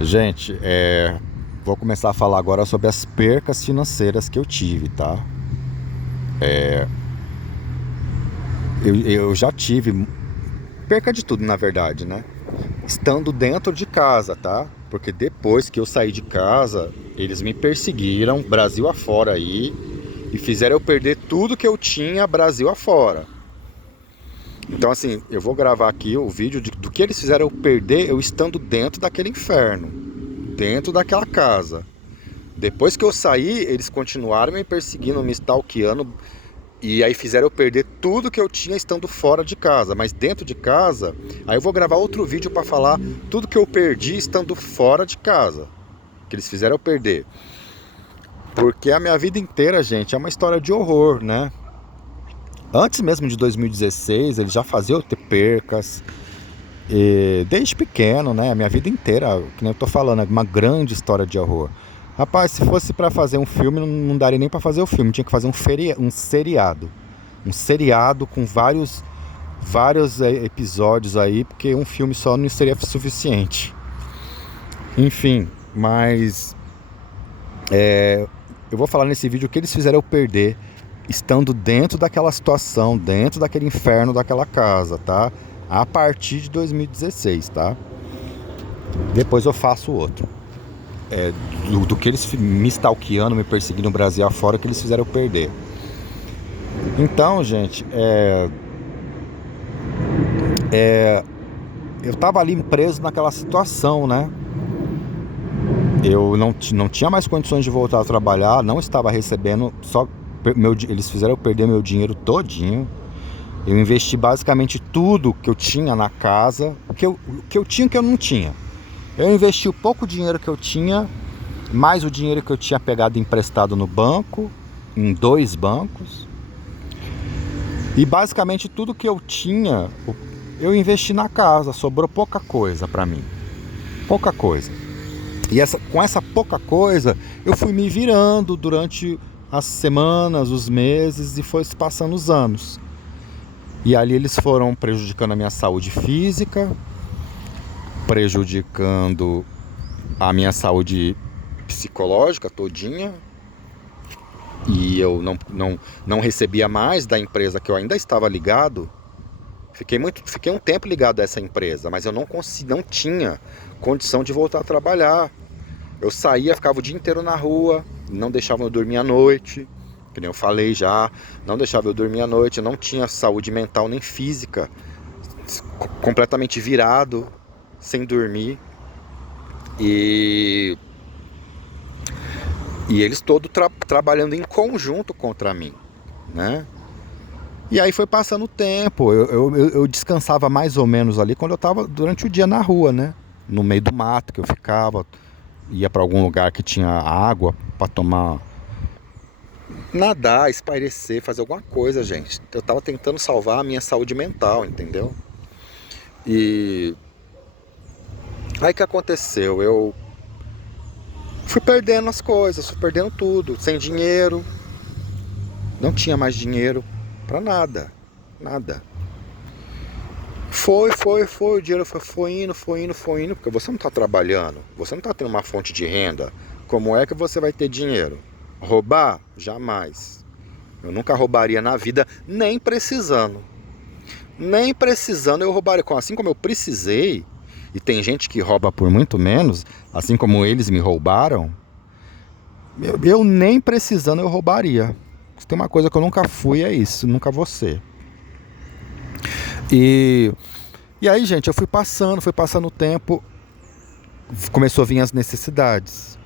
Gente, vou começar a falar agora sobre as percas financeiras que eu tive, tá? Eu já tive perca de tudo, na verdade, né? Estando dentro de casa, tá? Porque depois que eu saí de casa, eles me perseguiram Brasil afora aí e fizeram eu perder tudo que eu tinha Brasil afora. Então, assim, eu vou gravar aqui o vídeo do que eles fizeram eu perder eu estando dentro daquele inferno, dentro daquela casa. Depois que eu saí, eles continuaram me perseguindo, me stalkeando. E aí fizeram eu perder tudo que eu tinha estando fora de casa. Mas dentro de casa, aí eu vou gravar outro vídeo para falar tudo que eu perdi estando fora de casa. Que eles fizeram eu perder. Porque a minha vida inteira, gente, é uma história de horror, né? Antes mesmo de 2016, eles já faziam eu ter percas. E desde pequeno, né? A minha vida inteira, que nem eu tô falando, é uma grande história de horror. Rapaz, se fosse pra fazer um filme, não daria nem pra fazer o filme. Tinha que fazer um seriado. Um seriado com vários episódios aí, porque um filme só não seria suficiente. Enfim, mas eu vou falar nesse vídeo o que eles fizeram eu perder estando dentro daquela situação, dentro daquele inferno daquela casa, tá? A partir de 2016, tá? Depois eu faço outro. Do que eles me stalkeando, me perseguindo no Brasil afora, que eles fizeram eu perder. Então, gente, eu tava ali preso naquela situação, né? Eu não tinha mais condições de voltar a trabalhar, não estava recebendo, eles fizeram eu perder meu dinheiro todinho. Eu investi basicamente tudo que eu tinha na casa, o que eu tinha e o que eu não tinha. Eu investi o pouco dinheiro que eu tinha, mais o dinheiro que eu tinha pegado emprestado no banco, em 2 bancos. E basicamente tudo que eu tinha, eu investi na casa, sobrou pouca coisa para mim. Pouca coisa. E com essa pouca coisa, eu fui me virando durante as semanas, os meses e foi se passando os anos. E ali eles foram prejudicando a minha saúde física, prejudicando a minha saúde psicológica todinha. E eu não recebia mais da empresa que eu ainda estava ligado. Fiquei um tempo ligado a essa empresa, mas eu não tinha condição de voltar a trabalhar. Eu saía, ficava o dia inteiro na rua, não deixavam eu dormir à noite, que nem eu falei já, não deixava eu dormir à noite, eu não tinha saúde mental nem física, completamente virado, sem dormir. E eles todos trabalhando em conjunto contra mim, né? E aí foi passando o tempo, eu descansava mais ou menos ali quando eu estava durante o dia na rua, né? No meio do mato que eu ficava, ia para algum lugar que tinha água para tomar, nadar, espairecer, fazer alguma coisa, gente. Eu tava tentando salvar a minha saúde mental, entendeu? E aí que aconteceu? Eu fui perdendo as coisas, fui perdendo tudo, sem dinheiro, não tinha mais dinheiro para nada, nada. Foi, o dinheiro foi indo, porque você não tá trabalhando, você não tá tendo uma fonte de renda. Como é que você vai ter dinheiro? Roubar? Jamais. Eu nunca roubaria na vida, nem precisando. Nem precisando eu roubaria. Assim como eu precisei, e tem gente que rouba por muito menos, assim como eles me roubaram, eu nem precisando eu roubaria. Se tem uma coisa que eu nunca fui, é isso, nunca vou ser. E, e aí, gente, eu fui passando o tempo, começou a vir as necessidades.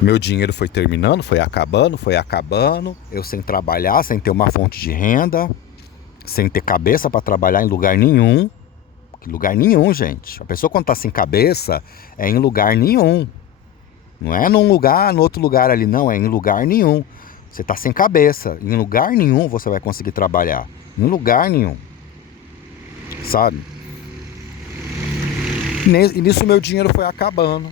Meu dinheiro foi terminando, foi acabando, eu sem trabalhar, sem ter uma fonte de renda, sem ter cabeça para trabalhar em lugar nenhum. Lugar nenhum, gente. A pessoa quando tá sem cabeça é em lugar nenhum. Não é num lugar, no outro lugar ali, não. É em lugar nenhum. Você tá sem cabeça. Em lugar nenhum você vai conseguir trabalhar. Em lugar nenhum. Sabe? E nisso meu dinheiro foi acabando.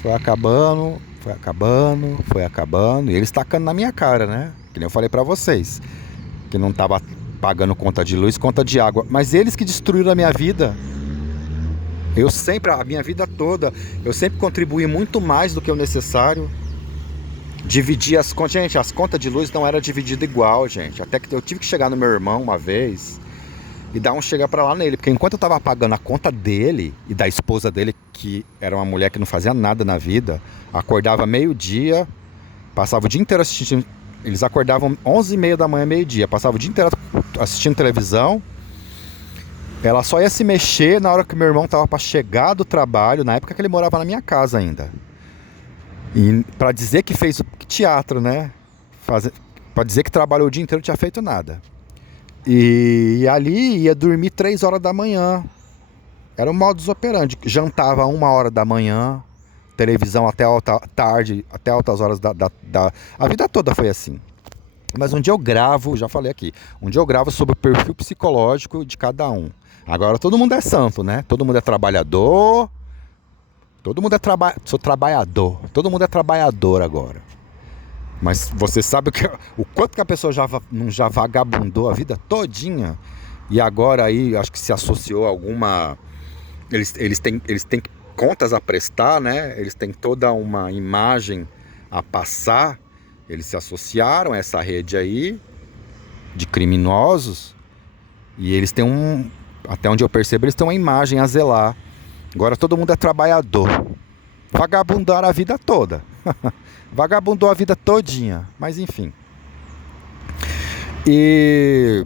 Foi acabando, foi acabando, foi acabando. E eles tacando na minha cara, né? Que nem eu falei pra vocês. Que não tava pagando conta de luz, conta de água. Mas eles que destruíram a minha vida. A minha vida toda, eu sempre contribuí muito mais do que o necessário. Dividir as contas. Gente, as contas de luz não era dividida igual, gente. Até que eu tive que chegar no meu irmão uma vez e dar um chega pra lá nele. Porque enquanto eu tava pagando a conta dele e da esposa dele, que era uma mulher que não fazia nada na vida, acordava meio-dia, passava o dia inteiro assistindo. Eles acordavam 11h30 da manhã, meio-dia, passava o dia inteiro assistindo televisão. Ela só ia se mexer na hora que meu irmão tava pra chegar do trabalho, na época que ele morava na minha casa ainda. E pra dizer que fez teatro, né? Pra dizer que trabalhou o dia inteiro, não tinha feito nada. E ali ia dormir 3 horas da manhã. Era o modus operandi. Jantava 1 hora da manhã, televisão até alta tarde, até altas horas A vida toda foi assim. Mas um dia eu gravo, já falei aqui, um dia eu gravo sobre o perfil psicológico de cada um. Agora todo mundo é santo, né? Todo mundo é trabalhador. Todo mundo sou trabalhador. Todo mundo é trabalhador agora. Mas você sabe o quanto que a pessoa já vagabundou a vida todinha. E agora aí, acho que se associou a alguma... Eles têm contas a prestar, né? Eles têm toda uma imagem a passar. Eles se associaram a essa rede aí de criminosos. E eles têm até onde eu percebo, eles têm uma imagem a zelar. Agora todo mundo é trabalhador. Vagabundaram a vida toda. Vagabundou a vida todinha. Mas enfim. E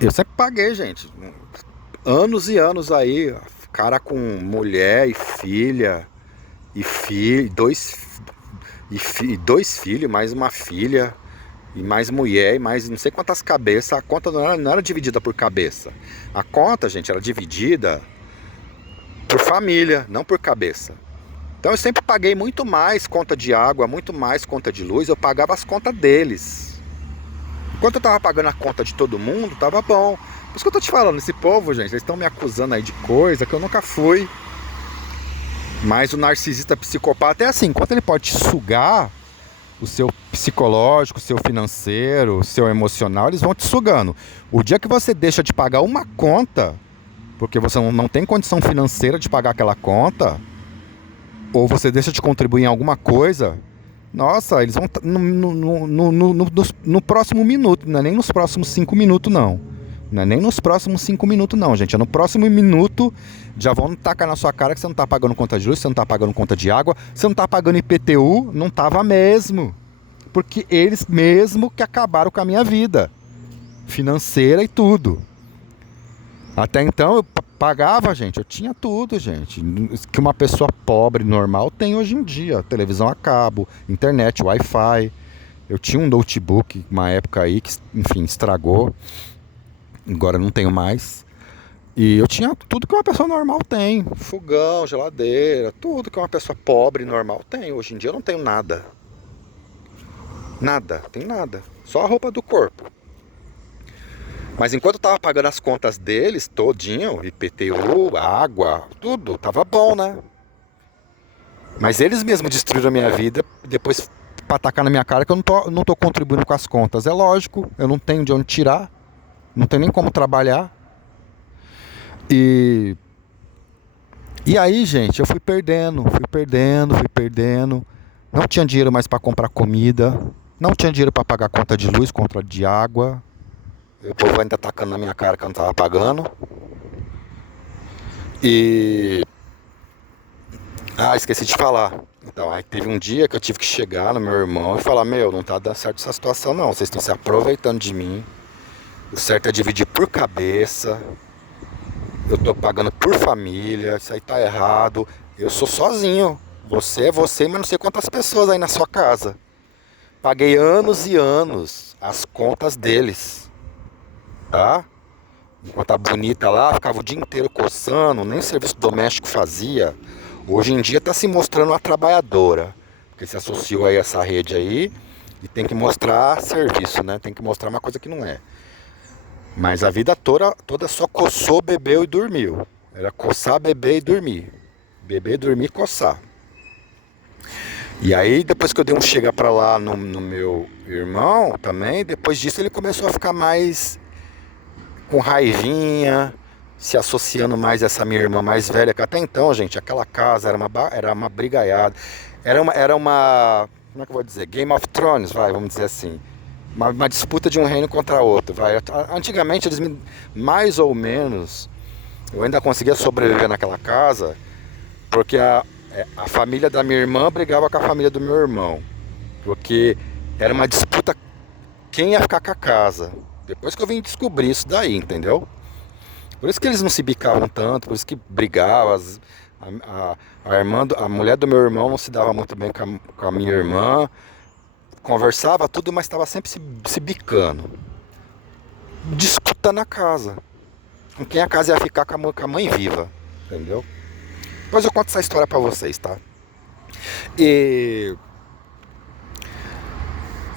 eu sempre paguei, gente. Anos e anos aí. Cara com mulher e filha. Dois filhos, mais uma filha. E mais mulher, e mais não sei quantas cabeças. A conta não era dividida por cabeça. A conta, gente, era dividida por família, não por cabeça. Então eu sempre paguei muito mais conta de água, muito mais conta de luz. Eu pagava as contas deles. Enquanto eu tava pagando a conta de todo mundo, tava bom. Por isso que eu tô te falando, esse povo, gente, eles estão me acusando aí de coisa que eu nunca fui. Mas o narcisista psicopata é assim, enquanto ele pode te sugar o seu psicológico, o seu financeiro, o seu emocional, eles vão te sugando. O dia que você deixa de pagar uma conta, porque você não tem condição financeira de pagar aquela conta, ou você deixa de contribuir em alguma coisa, nossa, eles vão no próximo minuto, não é nem nos próximos 5 minutos não. Não é nem nos próximos 5 minutos não, gente. É no próximo minuto já vão tacar na sua cara que você não tá pagando conta de luz, você não tá pagando conta de água, você não tá pagando IPTU, não tava mesmo. Porque eles mesmo que acabaram com a minha vida financeira e tudo. Até então eu pagava, gente, eu tinha tudo, gente, que uma pessoa pobre, normal, tem hoje em dia. Televisão a cabo, internet, Wi-Fi. Eu tinha um notebook, uma época aí, que, enfim, estragou. Agora não tenho mais. E eu tinha tudo que uma pessoa normal tem. Fogão, geladeira, tudo que uma pessoa pobre, normal tem. Hoje em dia eu não tenho nada. Nada, tem nada. Só a roupa do corpo. Mas enquanto eu tava pagando as contas deles, todinho, IPTU, água, tudo, tava bom, né? Mas eles mesmos destruíram a minha vida, depois pra atacar na minha cara que eu não tô contribuindo com as contas. É lógico, eu não tenho de onde tirar, não tenho nem como trabalhar. E aí, gente, eu fui perdendo. Não tinha dinheiro mais para comprar comida, não tinha dinheiro para pagar conta de luz, conta de água. O povo ainda tacando na minha cara que eu não tava pagando. E... esqueci de falar. Então, aí teve um dia que eu tive que chegar no meu irmão e falar: meu, não tá dando certo essa situação não, vocês estão se aproveitando de mim. O certo é dividir por cabeça. Eu tô pagando por família, isso aí tá errado. Eu sou sozinho. Você é você, mas não sei quantas pessoas aí na sua casa. Paguei anos e anos as contas deles. Tá? Enquanto a bonita lá ficava o dia inteiro coçando, nem serviço doméstico fazia. Hoje em dia tá se mostrando uma trabalhadora. Porque se associou aí a essa rede aí e tem que mostrar serviço, né? Tem que mostrar uma coisa que não é. Mas a vida toda só coçou, bebeu e dormiu. Era coçar, beber e dormir. Beber, dormir, coçar. E aí, depois que eu dei um chega pra lá no meu irmão também, depois disso ele começou a ficar mais com raivinha, se associando mais a essa minha irmã mais velha, que até então, gente, aquela casa era uma brigaiada. Como é que eu vou dizer? Game of Thrones, vai, vamos dizer assim. Uma disputa de um reino contra outro, vai. Antigamente, mais ou menos, eu ainda conseguia sobreviver naquela casa, porque a família da minha irmã brigava com a família do meu irmão. Porque era uma disputa quem ia ficar com a casa. Depois que eu vim descobrir isso daí, entendeu? Por isso que eles não se bicavam tanto, por isso que brigavam. A mulher do meu irmão não se dava muito bem com a minha irmã. Conversava tudo, mas estava sempre se bicando. Disputando a casa. Com quem a casa ia ficar com a mãe viva. Entendeu? Depois eu conto essa história pra vocês, tá? E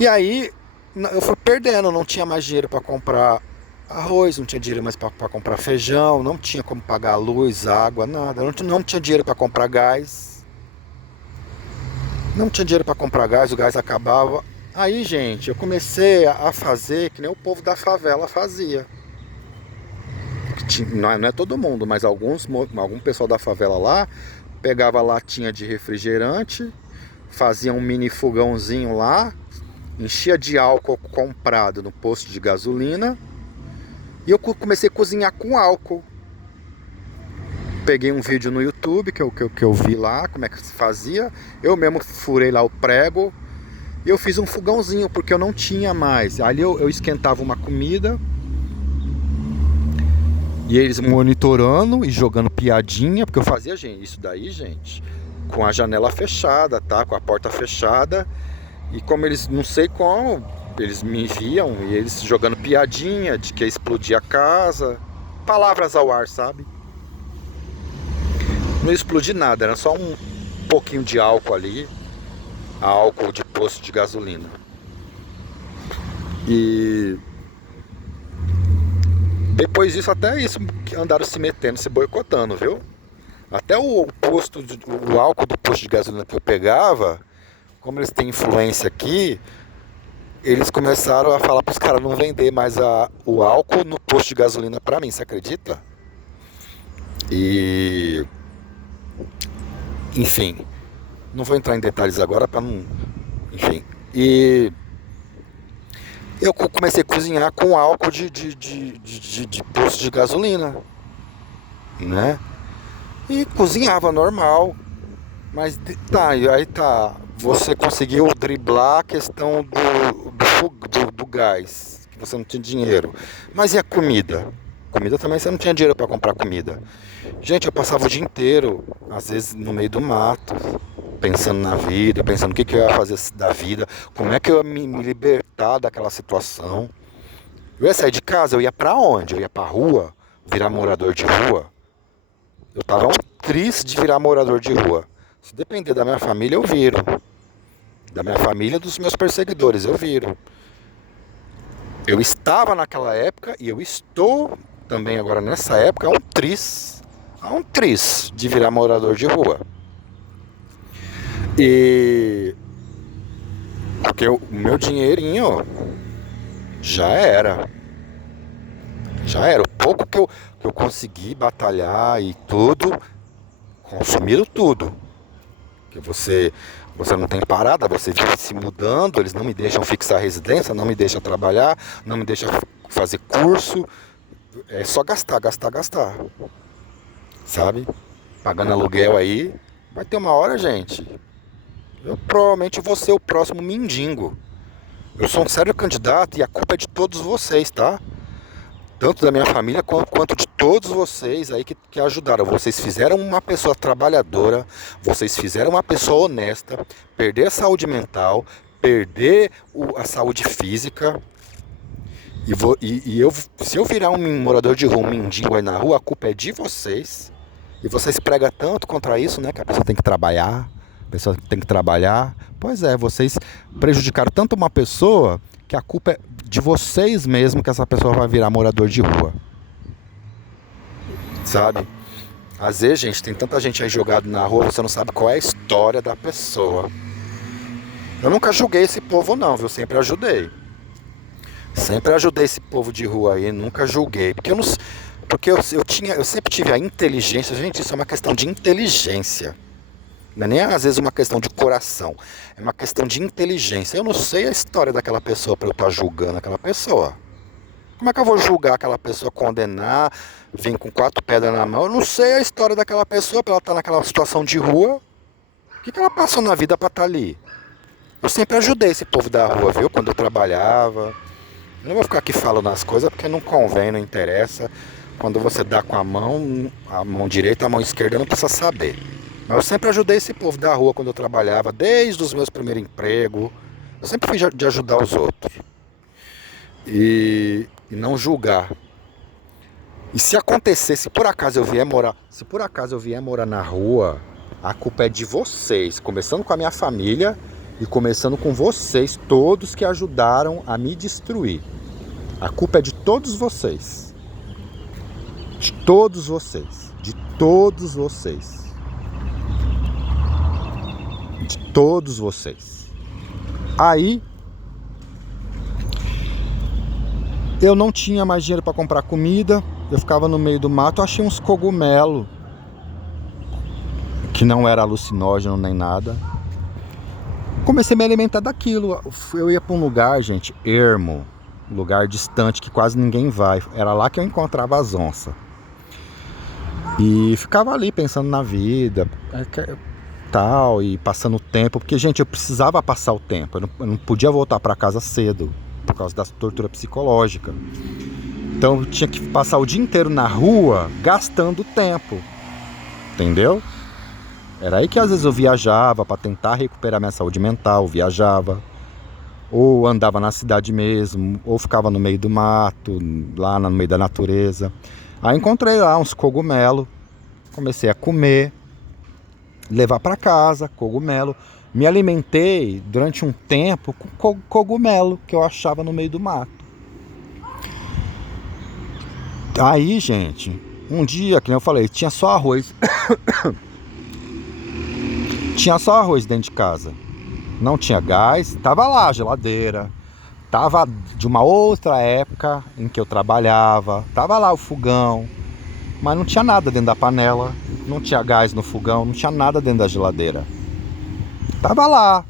aí eu fui perdendo, não tinha mais dinheiro para comprar arroz, não tinha dinheiro mais para comprar feijão, não tinha como pagar luz, água, nada. Não tinha dinheiro para comprar gás. Não tinha dinheiro para comprar gás, o gás acabava. Aí, gente, eu comecei a fazer que nem o povo da favela fazia. Não é todo mundo, mas algum pessoal da favela lá pegava latinha de refrigerante, fazia um mini fogãozinho lá, enchia de álcool comprado no posto de gasolina e eu comecei a cozinhar com álcool. Peguei um vídeo no YouTube que eu vi lá, como é que se fazia. Eu mesmo furei lá o prego e eu fiz um fogãozinho porque eu não tinha mais. Ali eu esquentava uma comida e eles monitorando e jogando piadinha, porque eu fazia, gente, isso daí, gente, com a janela fechada, tá? Com a porta fechada. E como eles, não sei como, eles me viam e eles jogando piadinha de que ia explodir a casa. Palavras ao ar, sabe? Não ia explodir nada, era só um pouquinho de álcool ali. Álcool de posto de gasolina. E depois disso, até isso que andaram se metendo, se boicotando, viu? Até o álcool do posto de gasolina que eu pegava, como eles têm influência aqui, eles começaram a falar para os caras não vender mais o álcool no posto de gasolina para mim, você acredita? E enfim, não vou entrar em detalhes agora para não, enfim. E eu comecei a cozinhar com álcool de posto de gasolina, né? E cozinhava normal, mas aí tá. Você conseguiu driblar a questão do gás, que você não tinha dinheiro. Mas e a comida? Comida também você não tinha dinheiro para comprar comida. Gente, eu passava o dia inteiro, às vezes no meio do mato, pensando na vida, pensando o que eu ia fazer da vida, como é que eu ia me libertar daquela situação. Eu ia sair de casa, eu ia para onde? Eu ia para rua, virar morador de rua. Eu tava triste de virar morador de rua. Se depender da minha família, eu viro. Da minha família e dos meus perseguidores, eu viro. Eu estava naquela época e eu estou também agora nessa época há um tris de virar morador de rua. E porque o meu dinheirinho já era. O pouco que eu consegui batalhar e tudo, consumiram tudo. Que você não tem parada, você vive se mudando, eles não me deixam fixar residência, não me deixam trabalhar, não me deixam fazer curso. É só gastar. Sabe? Pagando aluguel aí, vai ter uma hora, gente. Eu provavelmente vou ser o próximo mendigo. Eu sou um sério candidato e a culpa é de todos vocês, tá? Tanto da minha família quanto de todos vocês aí que ajudaram. Vocês fizeram uma pessoa trabalhadora, vocês fizeram uma pessoa honesta, perder a saúde mental, perder a saúde física. Se eu virar um morador de rua, um mendigo aí na rua, a culpa é de vocês. E vocês pregam tanto contra isso, né? Que a pessoa tem que trabalhar, Pois é, vocês prejudicaram tanto uma pessoa que a culpa é de vocês mesmo que essa pessoa vai virar morador de rua. Sabe? Às vezes, gente, tem tanta gente aí jogada na rua, você não sabe qual é a história da pessoa. Eu nunca julguei esse povo não, viu? Sempre ajudei esse povo de rua aí, nunca julguei. Porque eu Porque eu sempre tive a inteligência, gente, isso é uma questão de inteligência. Não é nem às vezes uma questão de coração, é uma questão de inteligência. Eu não sei a história daquela pessoa para eu estar julgando aquela pessoa. Como é que eu vou julgar aquela pessoa, condenar, vir com 4 pedras na mão? Eu não sei a história daquela pessoa para ela estar naquela situação de rua. O que ela passou na vida para estar ali? Eu sempre ajudei esse povo da rua, viu? Quando eu trabalhava. Eu não vou ficar aqui falando as coisas porque não convém, não interessa. Quando você dá com a mão direita, a mão esquerda não precisa saber. Mas eu sempre ajudei esse povo da rua quando eu trabalhava, desde os meus primeiros empregos. Eu sempre fui de ajudar os outros. E não julgar. E se acontecer, se por acaso eu vier morar na rua, a culpa é de vocês, começando com a minha família e começando com vocês, todos que ajudaram a me destruir. A culpa é de todos vocês. De todos vocês. De todos vocês. De todos vocês. Aí eu não tinha mais dinheiro para comprar comida, eu ficava no meio do mato, eu achei uns cogumelos, que não era alucinógeno nem nada. Comecei a me alimentar daquilo. Eu ia para um lugar, gente, ermo, um lugar distante que quase ninguém vai. Era lá que eu encontrava as onças. E ficava ali pensando na vida, tal, e passando o tempo, porque, gente, eu precisava passar o tempo, eu não podia voltar para casa cedo, por causa da tortura psicológica. Então eu tinha que passar o dia inteiro na rua, gastando tempo, entendeu? Era aí que às vezes eu viajava para tentar recuperar minha saúde mental, viajava, ou andava na cidade mesmo, ou ficava no meio do mato, lá no meio da natureza. Aí encontrei lá uns cogumelos, comecei a comer, levar para casa, cogumelo. Me alimentei durante um tempo com cogumelo que eu achava no meio do mato. Aí, gente, um dia, que nem eu falei, tinha só arroz. Tinha só arroz dentro de casa. Não tinha gás, tava lá a geladeira. Tava de uma outra época em que eu trabalhava. Tava lá o fogão. Mas não tinha nada dentro da panela. Não tinha gás no fogão, não tinha nada dentro da geladeira. Tava lá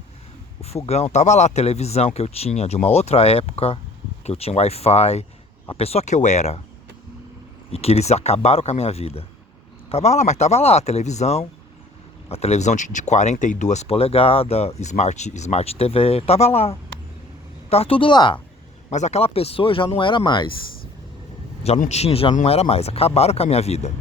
o fogão, tava lá a televisão que eu tinha de uma outra época, que eu tinha Wi-Fi, a pessoa que eu era e que eles acabaram com a minha vida. Tava lá, mas tava lá a televisão de 42 polegadas, Smart TV, tava lá. Tava tudo lá. Mas aquela pessoa já não era mais. Já não era mais. Acabaram com a minha vida.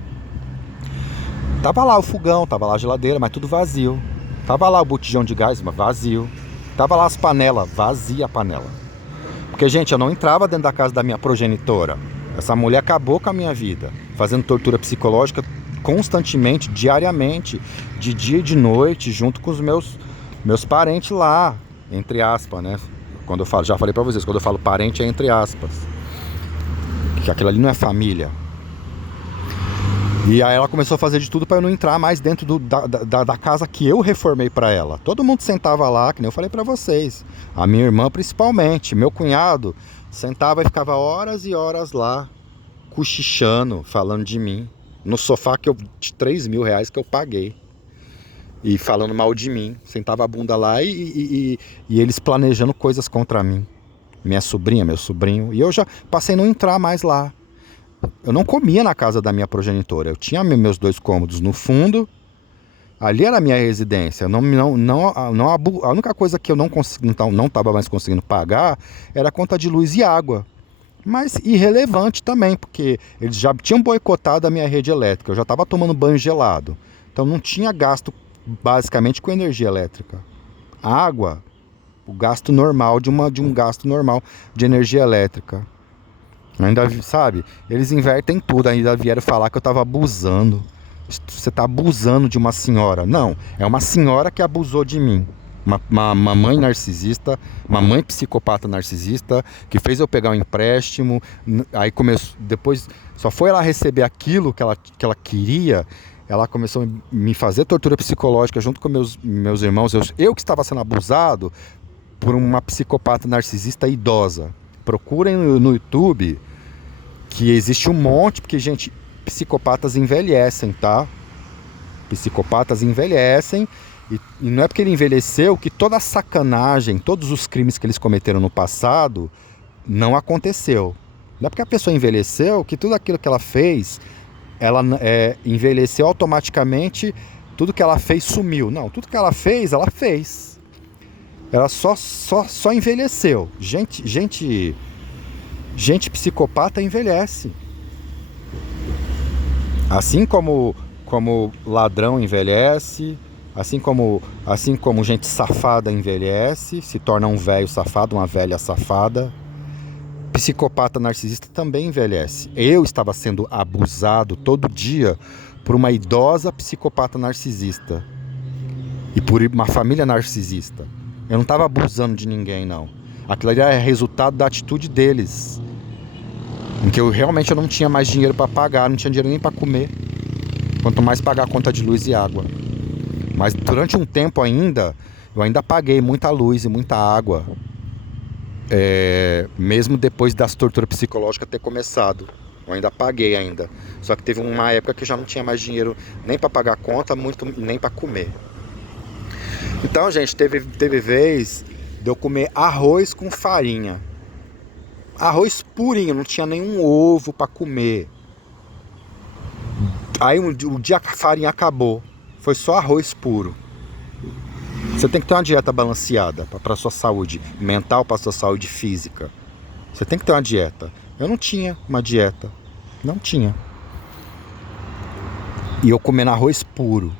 Tava lá o fogão, tava lá a geladeira, mas tudo vazio. Tava lá o botijão de gás, mas vazio. Tava lá as panelas, vazia a panela. Porque, gente, eu não entrava dentro da casa da minha progenitora. Essa mulher acabou com a minha vida, fazendo tortura psicológica constantemente, diariamente, de dia e de noite, junto com os meus parentes lá, entre aspas, né? Quando eu falo, já falei pra vocês, quando eu falo parente é entre aspas. Que aquilo ali não é família. E aí ela começou a fazer de tudo para eu não entrar mais dentro da casa que eu reformei para ela. Todo mundo sentava lá, que nem eu falei para vocês. A minha irmã principalmente. Meu cunhado sentava e ficava horas e horas lá, cochichando, falando de mim. No sofá de 3 mil reais que eu paguei. E falando mal de mim. Sentava a bunda lá e eles planejando coisas contra mim. Minha sobrinha, meu sobrinho. E eu já passei a não entrar mais lá. Eu não comia na casa da minha progenitora. Eu tinha meus 2 cômodos no fundo. Ali era a minha residência. A única coisa que eu não estava mais conseguindo pagar era a conta de luz e água. Mas irrelevante também, porque eles já tinham boicotado a minha rede elétrica. Eu já estava tomando banho gelado. Então não tinha gasto basicamente com energia elétrica. Água, o gasto normal de um gasto normal de energia elétrica. Ainda, sabe, eles invertem tudo, ainda vieram falar que eu tava abusando. Você tá abusando de uma senhora. Não, é uma senhora que abusou de mim. Uma mãe narcisista, uma mãe psicopata narcisista, que fez eu pegar um empréstimo, aí começou, depois só foi ela receber aquilo que ela queria, ela começou a me fazer tortura psicológica junto com meus irmãos, eu que estava sendo abusado por uma psicopata narcisista idosa. Procurem no YouTube, que existe um monte, porque, gente, psicopatas envelhecem, tá? Psicopatas envelhecem e não é porque ele envelheceu que toda a sacanagem, todos os crimes que eles cometeram no passado não aconteceu. Não é porque a pessoa envelheceu que tudo aquilo que ela fez, ela envelheceu automaticamente, tudo que ela fez sumiu. Não, tudo que ela fez. Ela só envelheceu. Gente psicopata envelhece. Assim como ladrão envelhece, assim como gente safada envelhece, se torna um velho safado, uma velha safada. Psicopata narcisista também envelhece. Eu estava sendo abusado todo dia por uma idosa psicopata narcisista e por uma família narcisista. Eu não estava abusando de ninguém, não. Aquilo ali é resultado da atitude deles, em que eu realmente não tinha mais dinheiro para pagar, não tinha dinheiro nem para comer, quanto mais pagar a conta de luz e água. Mas durante um tempo ainda, eu ainda paguei muita luz e muita água, mesmo depois das torturas psicológicas ter começado. Eu ainda paguei ainda. Só que teve uma época que eu já não tinha mais dinheiro nem para pagar a conta, nem para comer. Então, gente, teve vez de eu comer arroz com farinha. Arroz purinho, não tinha nenhum ovo para comer. Aí o dia que a farinha acabou, foi só arroz puro. Você tem que ter uma dieta balanceada para a sua saúde mental, para a sua saúde física. Você tem que ter uma dieta. Eu não tinha uma dieta. Não tinha. E eu comendo arroz puro.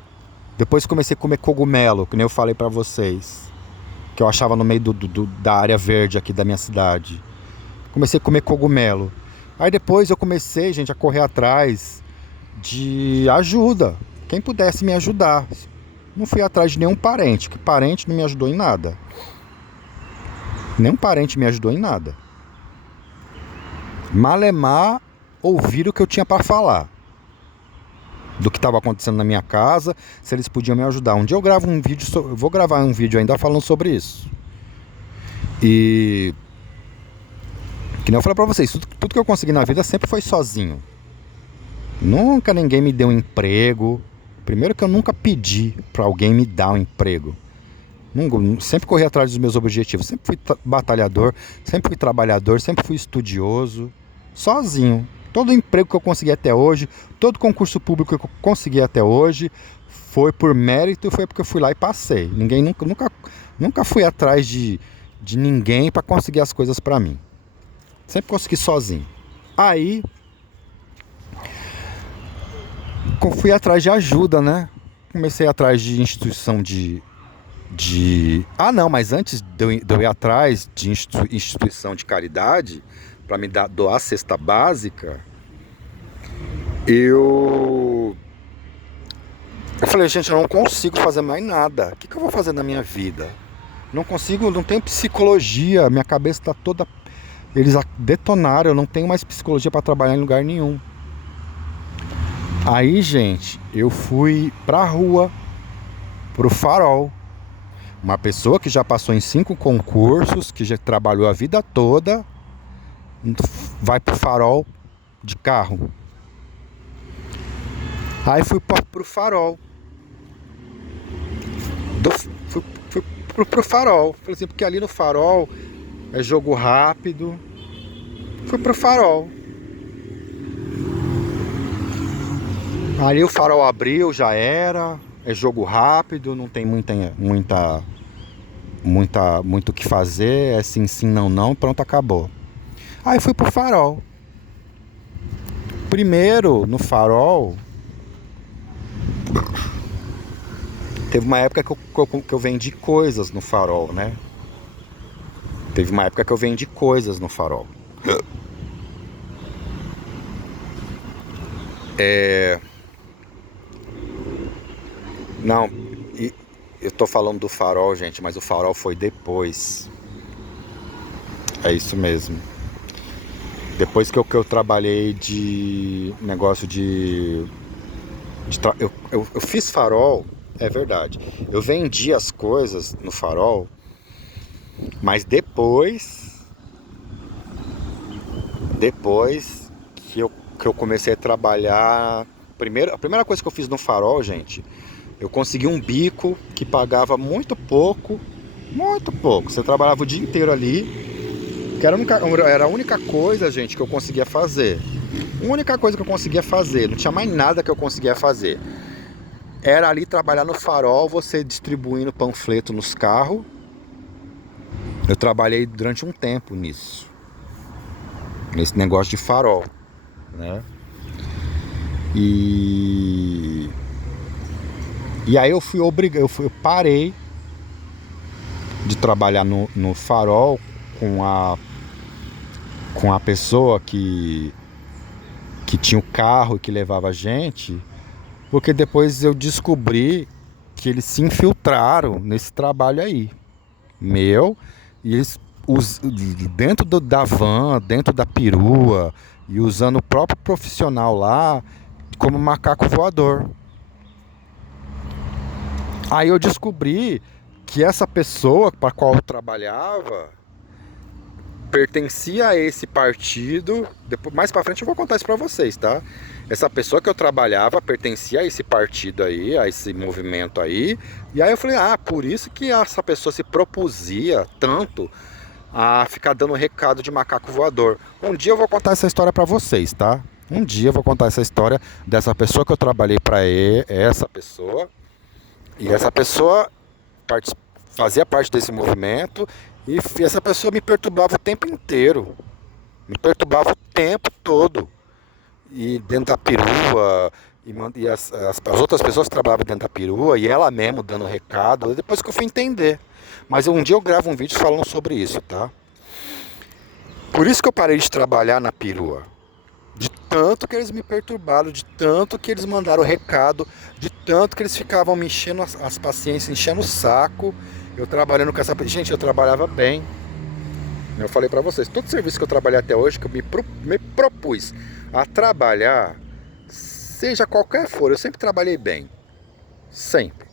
Depois comecei a comer cogumelo, que nem eu falei para vocês, que eu achava no meio da área verde aqui da minha cidade. Comecei a comer cogumelo. Aí depois eu comecei, gente, a correr atrás de ajuda. Quem pudesse me ajudar. Não fui atrás de nenhum parente, que parente não me ajudou em nada. Nenhum parente me ajudou em nada. Malemar ouvir o que eu tinha para falar do que estava acontecendo na minha casa, se eles podiam me ajudar. Um dia eu gravo um vídeo, eu vou gravar um vídeo ainda falando sobre isso. E que nem eu falei pra vocês, tudo que eu consegui na vida sempre foi sozinho. Nunca ninguém me deu um emprego. Primeiro que eu nunca pedi pra alguém me dar um emprego. Sempre corri atrás dos meus objetivos. Sempre fui batalhador, sempre fui trabalhador, sempre fui estudioso. Sozinho. Todo emprego que eu consegui até hoje, todo concurso público que eu consegui até hoje, foi por mérito e foi porque eu fui lá e passei. Nunca fui atrás de ninguém para conseguir as coisas para mim. Sempre consegui sozinho. Aí fui atrás de ajuda, né? Comecei atrás de instituição mas antes de eu ir atrás de instituição de caridade para me doar cesta básica, eu falei, gente, eu não consigo fazer mais nada. O que eu vou fazer na minha vida? Não consigo, não tenho psicologia, minha cabeça está toda... Eles detonaram, eu não tenho mais psicologia para trabalhar em lugar nenhum. Aí, gente, eu fui pra rua, pro Farol. Uma pessoa que já passou em 5 concursos, que já trabalhou a vida toda, vai pro Farol de carro. Aí fui pro Farol. Fui pro Farol. Por exemplo, porque ali no Farol é jogo rápido. Fui pro Farol. Ali o Farol abriu, já era. É jogo rápido, não tem muito o que fazer. É sim, sim, não, não. Pronto, acabou. Aí fui pro Farol. Primeiro, no Farol, teve uma época que eu vendi coisas no Farol, né? Teve uma época que eu vendi coisas no Farol. Não, eu tô falando do Farol, gente, mas o Farol foi depois. É isso mesmo. Depois que eu trabalhei de negócio eu fiz Farol, é verdade. Eu vendi as coisas no Farol, mas depois que eu que eu comecei a trabalhar. A primeira coisa que eu fiz no Farol, gente, eu consegui um bico que pagava muito pouco. Muito pouco. Você trabalhava o dia inteiro ali. Que era a única coisa, gente, que eu conseguia fazer. A única coisa que eu conseguia fazer. Não tinha mais nada que eu conseguia fazer. Era ali trabalhar no Farol, você distribuindo panfleto nos carros. Eu trabalhei durante um tempo nisso. Nesse negócio de farol, né? E aí eu parei de trabalhar no Farol com a pessoa que tinha o carro e que levava a gente, porque depois eu descobri que eles se infiltraram nesse trabalho aí, meu, e eles dentro da van, dentro da perua, e usando o próprio profissional lá como macaco voador. Aí eu descobri que essa pessoa para qual eu trabalhava pertencia a esse partido. Depois, mais para frente eu vou contar isso para vocês, tá? Essa pessoa que eu trabalhava pertencia a esse partido aí, a esse movimento aí. E aí eu falei, por isso que essa pessoa se propusia tanto a ficar dando recado de macaco voador. Um dia eu vou contar essa história para vocês, tá? Um dia eu vou contar essa história dessa pessoa que eu trabalhei para essa pessoa. E essa pessoa fazia parte desse movimento e essa pessoa me perturbava o tempo inteiro. Me perturbava o tempo todo. E dentro da perua, e as outras pessoas que trabalhavam dentro da perua, e ela mesmo dando recado, depois que eu fui entender. Mas um dia eu gravo um vídeo falando sobre isso, tá? Por isso que eu parei de trabalhar na perua. De tanto que eles me perturbaram, de tanto que eles mandaram recado, de tanto que eles ficavam me enchendo as paciências, enchendo o saco. Eu trabalhando com essa... Gente, eu trabalhava bem. Eu falei pra vocês, todo serviço que eu trabalhei até hoje, que eu me propus a trabalhar, seja qualquer for, eu sempre trabalhei bem. Sempre.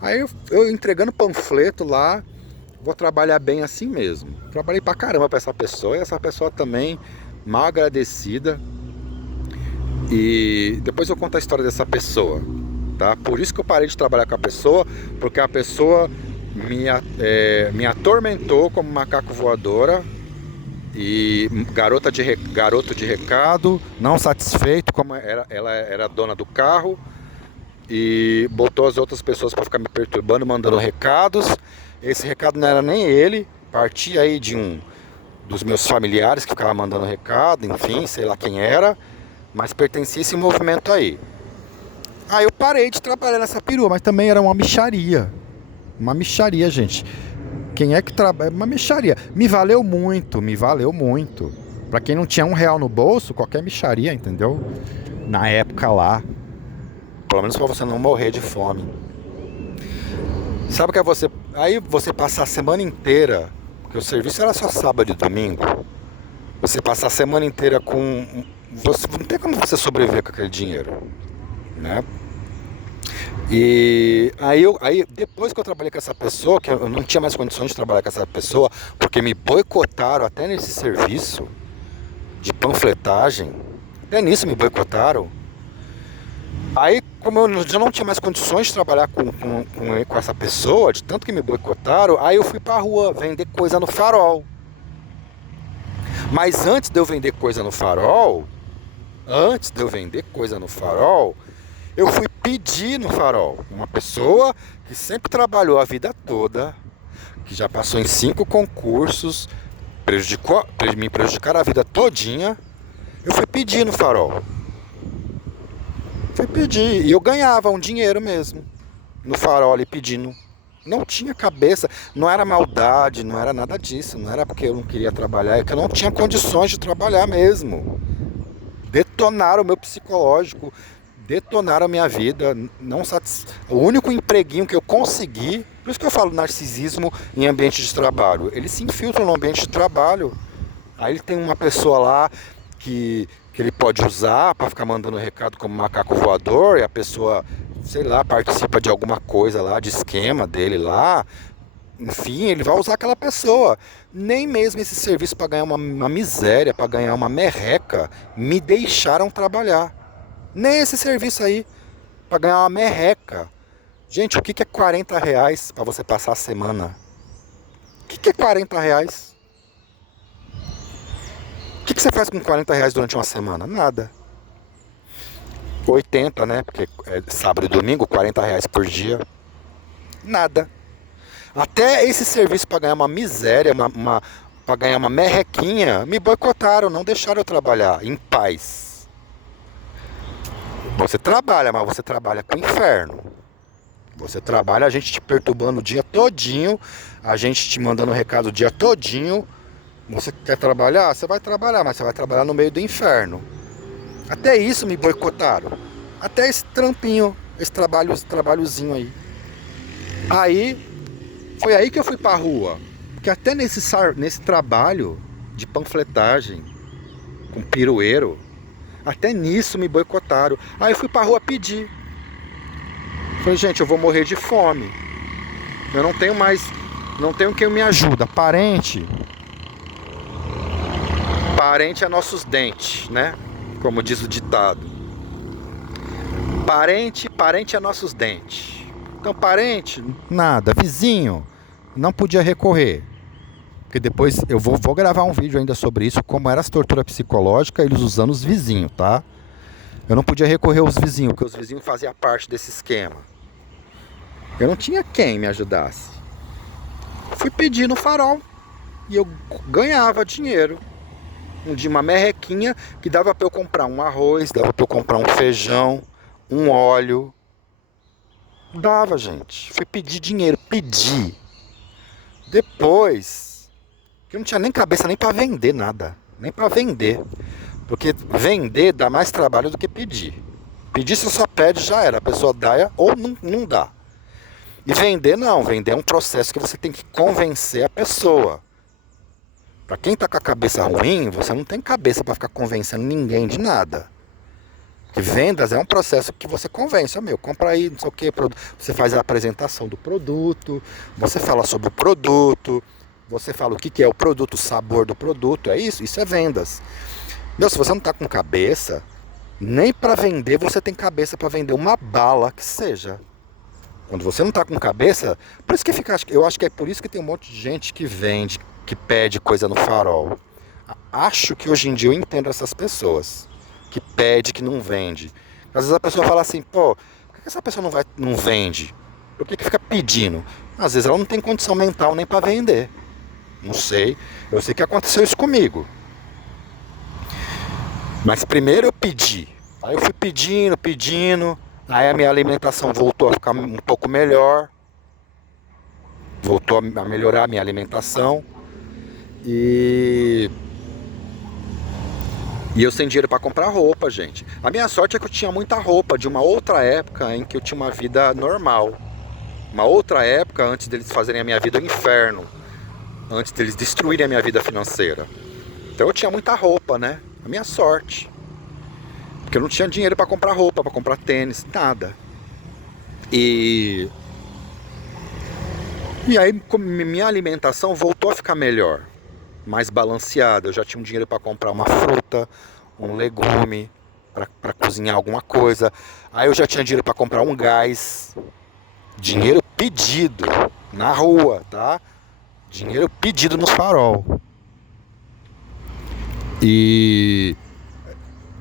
Aí eu entregando panfleto lá, vou trabalhar bem assim mesmo. Trabalhei pra caramba pra essa pessoa, e essa pessoa também, mal agradecida. E depois eu conto a história dessa pessoa, tá? Por isso que eu parei de trabalhar com a pessoa, porque a pessoa me atormentou como macaco voadora e garoto de recado, não satisfeito, como ela era dona do carro, e botou as outras pessoas para ficar me perturbando, mandando recados. Esse recado não era nem ele, partia aí de um dos meus familiares que ficava mandando recado, enfim, sei lá quem era, mas pertencia a esse movimento aí. Aí eu parei de trabalhar nessa perua, mas também era uma mixaria. Uma mixaria, gente. Quem é que trabalha? Uma mixaria. Me valeu muito, me valeu muito. Pra quem não tinha R$1 no bolso, qualquer mixaria, entendeu? Na época lá. Pelo menos pra você não morrer de fome. Sabe o que é você... Aí você passar a semana inteira, porque o serviço era só sábado e domingo. Você passar a semana inteira com... não tem como você sobreviver com aquele dinheiro, né? E aí depois que eu trabalhei com essa pessoa, que eu não tinha mais condições de trabalhar com essa pessoa, porque me boicotaram até nesse serviço de panfletagem, até nisso me boicotaram. Aí, como eu já não tinha mais condições de trabalhar com essa pessoa, de tanto que me boicotaram, aí eu fui pra rua vender coisa no Farol. Mas antes de eu vender coisa no Farol, eu fui pedir no Farol. Uma pessoa que sempre trabalhou a vida toda, que já passou em 5 concursos, me prejudicaram a vida todinha. Eu fui pedir no Farol. Fui pedir. E eu ganhava um dinheiro mesmo. No Farol ali pedindo. Não tinha cabeça, não era maldade, não era nada disso. Não era porque eu não queria trabalhar, é que eu não tinha condições de trabalhar mesmo. Detonaram o meu psicológico, detonaram a minha vida. O único empreguinho que eu consegui, por isso que eu falo narcisismo em ambiente de trabalho, ele se infiltra no ambiente de trabalho. Aí ele tem uma pessoa lá que ele pode usar para ficar mandando recado como macaco voador, e a pessoa, sei lá, participa de alguma coisa lá, de esquema dele lá, enfim, ele vai usar aquela pessoa. Nem mesmo esse serviço para ganhar uma miséria, para ganhar uma merreca, me deixaram trabalhar. Nem esse serviço aí, para ganhar uma merreca. Gente, o que é R$ 40 para você passar a semana? O que é R$ 40? O que você faz com R$ 40 durante uma semana? Nada. 80, né? Porque é sábado e domingo, R$ 40 por dia. Nada. Até esse serviço para ganhar uma miséria, para ganhar uma merrequinha, me boicotaram, não deixaram eu trabalhar em paz. Você trabalha, mas você trabalha com o inferno. Você trabalha, a gente te perturbando o dia todinho, a gente te mandando recado o dia todinho. Você quer trabalhar? Você vai trabalhar, mas você vai trabalhar no meio do inferno. Até isso me boicotaram. Até esse trampinho, esse trabalhozinho aí. Aí, foi aí que eu fui pra rua. Porque até nesse trabalho de panfletagem, com pirueiro, até nisso me boicotaram. Aí eu fui pra rua pedir. Falei, gente, eu vou morrer de fome. Eu não tenho mais, não tenho quem me ajuda. Parente é nossos dentes, né? Como diz o ditado. Parente é nossos dentes. Então parente, nada. Vizinho, não podia recorrer. Porque depois eu vou gravar um vídeo ainda sobre isso, como era as torturas psicológicas, eles usando os vizinhos, tá? Eu não podia recorrer aos vizinhos, porque os vizinhos faziam parte desse esquema. Eu não tinha quem me ajudasse. Fui pedir no farol e eu ganhava dinheiro. De uma merrequinha que dava para eu comprar um arroz, dava para eu comprar um feijão, um óleo. Dava, gente. Fui pedir dinheiro, pedi. Depois, que eu não tinha nem cabeça nem para vender nada, nem para vender. Porque vender dá mais trabalho do que pedir. Pedir você só pede, já era. A pessoa dá ou não dá. E vender não, vender é um processo que você tem que convencer a pessoa. Para quem tá com a cabeça ruim, você não tem cabeça para ficar convencendo ninguém de nada. Que vendas é um processo que você convence, compra aí, não sei o que, você faz a apresentação do produto, você fala sobre o produto, você fala o que é o produto, o sabor do produto, é isso é vendas. Se você não tá com cabeça, nem para vender você tem cabeça para vender uma bala que seja. Quando você não tá com cabeça, por isso que eu acho que é por isso que tem um monte de gente que vende, que pede coisa no farol. Acho que hoje em dia eu entendo essas pessoas que pede, que não vende. Às vezes a pessoa fala assim, pô, por que essa pessoa não vende? Por que fica pedindo? Às vezes ela não tem condição mental nem para vender. Não sei. Eu sei que aconteceu isso comigo. Mas primeiro eu pedi. Aí eu fui pedindo. Aí a minha alimentação voltou a ficar um pouco melhor. Voltou a melhorar a minha alimentação. E eu sem dinheiro para comprar roupa, gente. A minha sorte é que eu tinha muita roupa de uma outra época em que eu tinha uma vida normal. Uma outra época antes deles fazerem a minha vida um inferno. Antes deles destruírem a minha vida financeira. Então eu tinha muita roupa, né? A minha sorte. Porque eu não tinha dinheiro para comprar roupa, para comprar tênis, nada. E aí minha alimentação voltou a ficar melhor. Mais balanceada. Eu já tinha um dinheiro para comprar uma fruta, um legume, para cozinhar alguma coisa. Aí eu já tinha dinheiro para comprar um gás. Dinheiro pedido na rua, tá? Dinheiro pedido no farol. E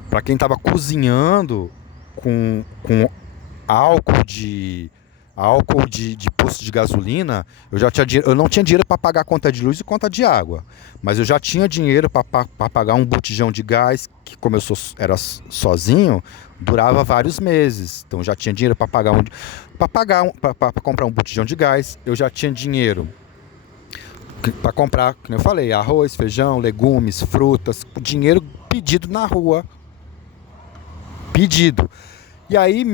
para quem tava cozinhando com álcool de posto de gasolina, eu não tinha dinheiro para pagar conta de luz e conta de água, mas eu já tinha dinheiro para pagar um botijão de gás que, como eu era sozinho, durava vários meses. Então eu já tinha dinheiro para para comprar um botijão de gás. Eu já tinha dinheiro para comprar, como eu falei, arroz, feijão, legumes, frutas, dinheiro pedido na rua. Pedido. E aí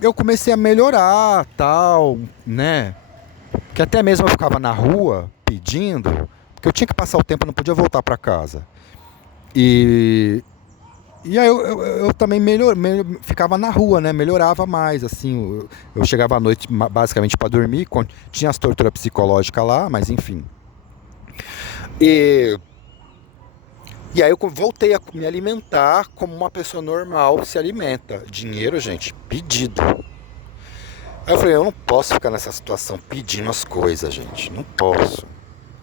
eu comecei a melhorar, tal, né? Que até mesmo eu ficava na rua pedindo, porque eu tinha que passar o tempo, eu não podia voltar para casa. E E aí eu também ficava na rua, né? Melhorava mais, assim. Eu chegava à noite basicamente para dormir, tinha as torturas psicológicas lá, mas enfim. E, e aí eu voltei a me alimentar como uma pessoa normal se alimenta. Dinheiro, gente, pedido. Aí eu falei, eu não posso ficar nessa situação pedindo as coisas, gente. Não posso.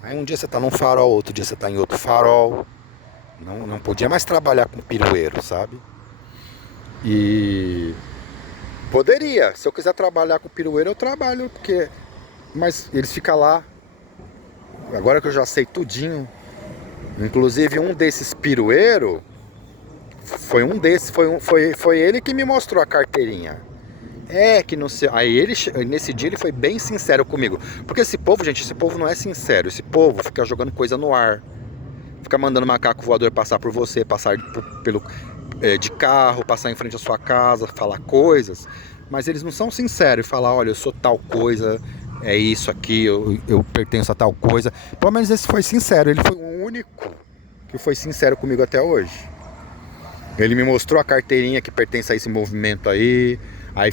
Aí um dia você tá num farol, outro dia você tá em outro farol. Não podia mais trabalhar com pirueiro, sabe? E poderia. Se eu quiser trabalhar com pirueiro, eu trabalho, porque. Mas eles ficam lá. Agora que eu já sei tudinho. Inclusive um desses pirueiros foi um desses, foi ele que me mostrou a carteirinha. É que não sei. Aí ele, nesse dia ele foi bem sincero comigo. Porque esse povo, gente, esse povo não é sincero. Esse povo fica jogando coisa no ar. Fica mandando macaco voador passar por você, passar pelo, de carro, passar em frente à sua casa, falar coisas. Mas eles não são sinceros e falar, olha, eu sou tal coisa, é isso aqui, eu pertenço a tal coisa. Pelo menos esse foi sincero. Ele foi o único que foi sincero comigo até hoje. Ele me mostrou a carteirinha que pertence a esse movimento aí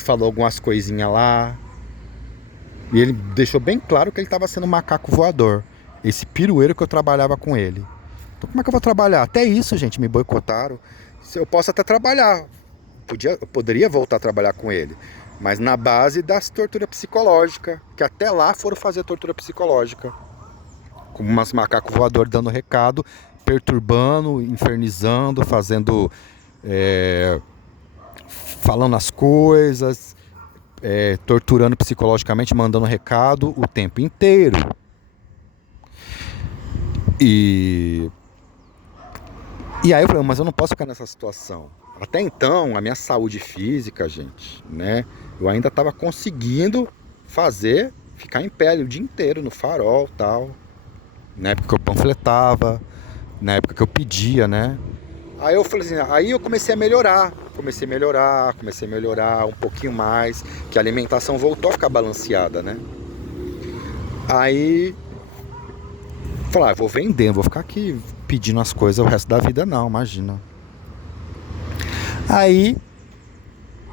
falou algumas coisinhas lá. E ele deixou bem claro que ele estava sendo um macaco voador. Esse pirueiro que eu trabalhava com ele. Então como é que eu vou trabalhar? Até isso, gente, me boicotaram. Eu posso até trabalhar. Eu poderia voltar a trabalhar com ele. Mas na base das torturas psicológicas. Que até lá foram fazer tortura psicológica. Com umas macacos voadores dando recado, perturbando, infernizando, fazendo... falando as coisas, torturando psicologicamente, mandando recado o tempo inteiro. E aí eu falei, mas eu não posso ficar nessa situação. Até então, a minha saúde física, gente, né? Eu ainda estava conseguindo ficar em pé o dia inteiro no farol, tal. Na época que eu panfletava, na época que eu pedia, né? Aí eu falei assim, aí eu comecei a melhorar um pouquinho mais, que a alimentação voltou a ficar balanceada, né? Aí falei, vou vender, vou ficar aqui pedindo as coisas o resto da vida não, imagina. Aí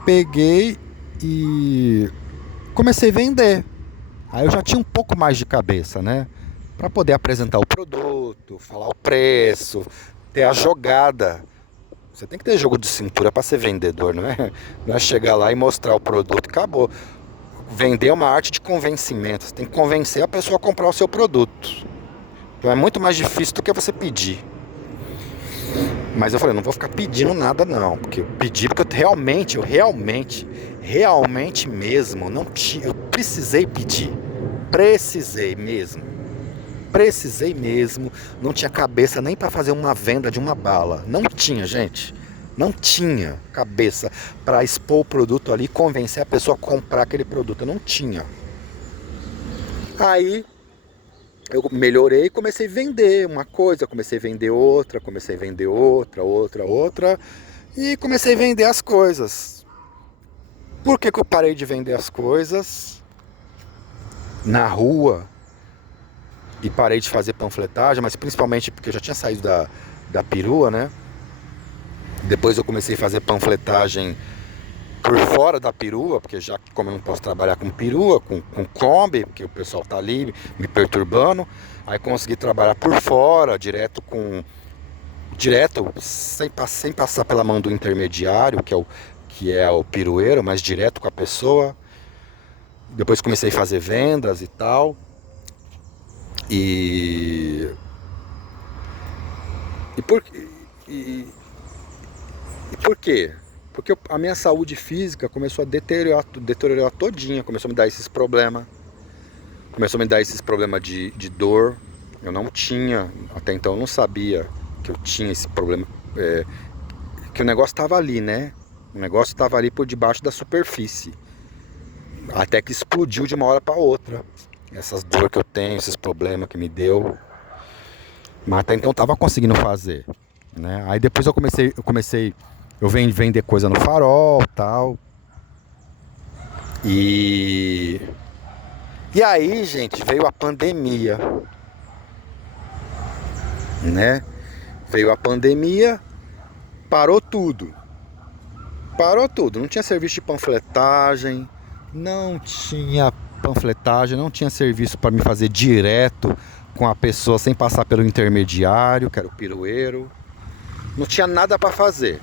peguei e comecei a vender. Aí eu já tinha um pouco mais de cabeça, né? Para poder apresentar o produto, falar o preço, ter a jogada. Você tem que ter jogo de cintura para ser vendedor, não é? Não é chegar lá e mostrar o produto e acabou. Vender é uma arte de convencimento. Você tem que convencer a pessoa a comprar o seu produto. Então é muito mais difícil do que você pedir. Mas eu falei, não vou ficar pedindo nada não, porque eu pedi porque eu realmente mesmo não tinha, eu precisei pedir. Precisei mesmo, não tinha cabeça nem para fazer uma venda de uma bala. Não tinha, gente. Não tinha cabeça para expor o produto ali e convencer a pessoa a comprar aquele produto. Eu não tinha. Aí eu melhorei e comecei a vender uma coisa, comecei a vender outra, outra. E comecei a vender as coisas. Por que eu parei de vender as coisas na rua? E parei de fazer panfletagem, mas principalmente porque eu já tinha saído da perua, né? Depois eu comecei a fazer panfletagem por fora da perua, porque já como eu não posso trabalhar com perua, com Kombi, porque o pessoal tá ali me perturbando, aí consegui trabalhar por fora, direto, sem passar pela mão do intermediário, que é o pirueiro, mas direto com a pessoa. Depois comecei a fazer vendas e tal. E por, e, e por quê? Porque a minha saúde física começou a deteriorar todinha, começou a me dar esses problemas. Começou a me dar esses problemas de dor. Eu não tinha, até então eu não sabia que eu tinha esse problema. Que o negócio estava ali, né? O negócio estava ali por debaixo da superfície. Até que explodiu de uma hora para outra. Essas dores que eu tenho, esses problemas que me deu. Mas até então eu tava conseguindo fazer, né? Aí depois eu venho vender coisa no farol, tal. E aí, gente, veio a pandemia, né? Veio a pandemia parou tudo. Parou tudo. Não tinha serviço de panfletagem, não tinha panfletagem, não tinha serviço para me fazer direto com a pessoa sem passar pelo intermediário, que era o pirueiro. Não tinha nada para fazer.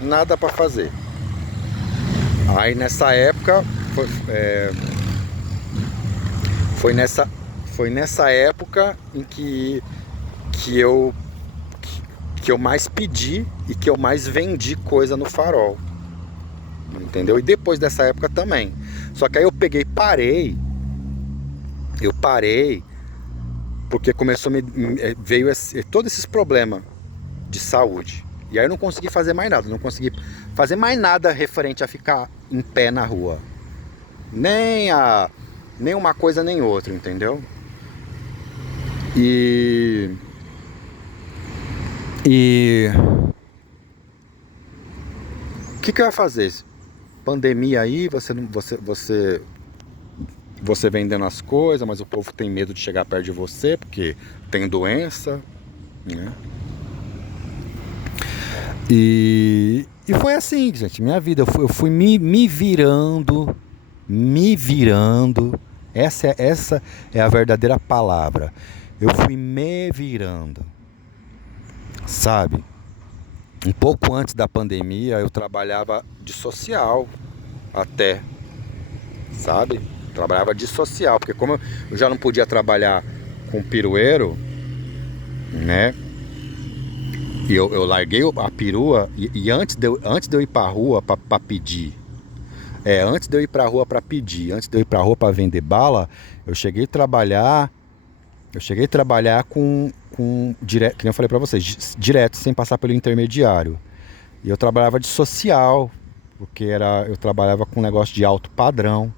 Nada para fazer. Aí nessa época foi nessa época em que eu mais pedi e que eu mais vendi coisa no Farol, entendeu? E depois dessa época também. Só que aí eu peguei, parei porque começou veio todos esses problemas de saúde. E aí eu não consegui fazer mais nada, não consegui fazer mais nada referente a ficar em pé na rua. Nem uma coisa nem outra, entendeu? E o que eu ia fazer? Pandemia aí, você vendendo as coisas, mas o povo tem medo de chegar perto de você porque tem doença, né? E foi assim, gente, minha vida. Eu fui me virando. Essa é a verdadeira palavra. Eu fui me virando, sabe? Um pouco antes da pandemia, eu trabalhava de social até, sabe? Trabalhava de social, porque como eu já não podia trabalhar com pirueiro, né? E eu larguei a perua e antes de eu ir pra rua pra pedir, antes de eu ir pra rua pra pedir, antes de eu ir pra rua pra vender bala, eu cheguei a trabalhar com direto, que nem eu falei pra vocês, direto, sem passar pelo intermediário. E eu trabalhava de social, porque eu trabalhava com um negócio de alto padrão,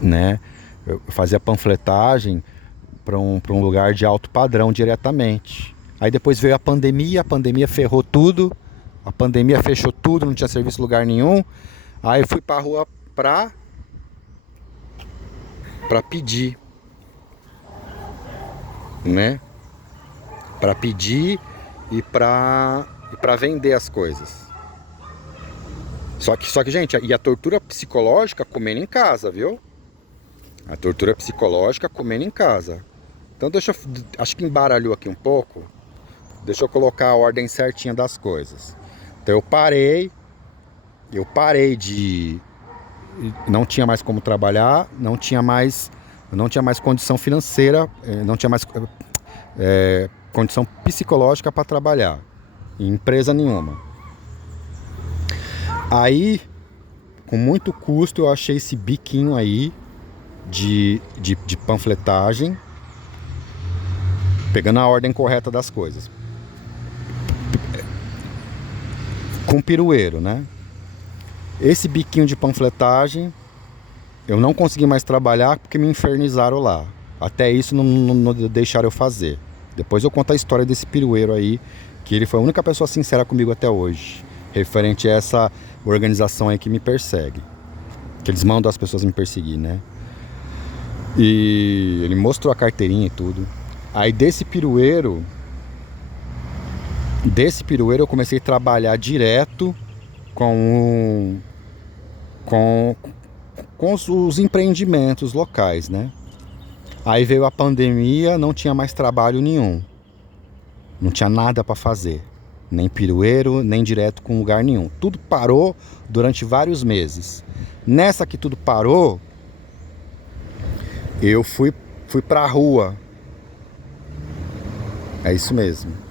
né? Eu fazia panfletagem para um lugar de alto padrão diretamente. Aí depois veio a pandemia ferrou tudo, a pandemia fechou tudo, não tinha serviço em lugar nenhum. Aí eu fui pra rua pra pedir, né? Pra pedir e pra vender as coisas. Só que, gente, e a tortura psicológica comendo em casa, viu? A tortura psicológica comendo em casa. Então acho que embaralhou aqui um pouco. Deixa eu colocar a ordem certinha das coisas. Então eu parei de... Não tinha mais como trabalhar, não tinha mais condição financeira, não tinha mais condição psicológica para trabalhar em empresa nenhuma. Aí, com muito custo, eu achei esse biquinho aí de panfletagem, pegando a ordem correta das coisas, com pirueiro, né? Esse biquinho de panfletagem eu não consegui mais trabalhar porque me infernizaram lá. Até isso não deixaram eu fazer. Depois eu conto a história desse pirueiro aí, que ele foi a única pessoa sincera comigo até hoje, referente a essa organização aí que me persegue, que eles mandam as pessoas me perseguir, né? E ele mostrou a carteirinha e tudo. Aí desse pirueiro eu comecei a trabalhar direto com os empreendimentos locais, né? Aí veio a pandemia, não tinha mais trabalho nenhum. Não tinha nada para fazer. Nem pirueiro, nem direto com lugar nenhum. Tudo parou durante vários meses. Nessa que tudo parou, eu fui pra rua. É isso mesmo.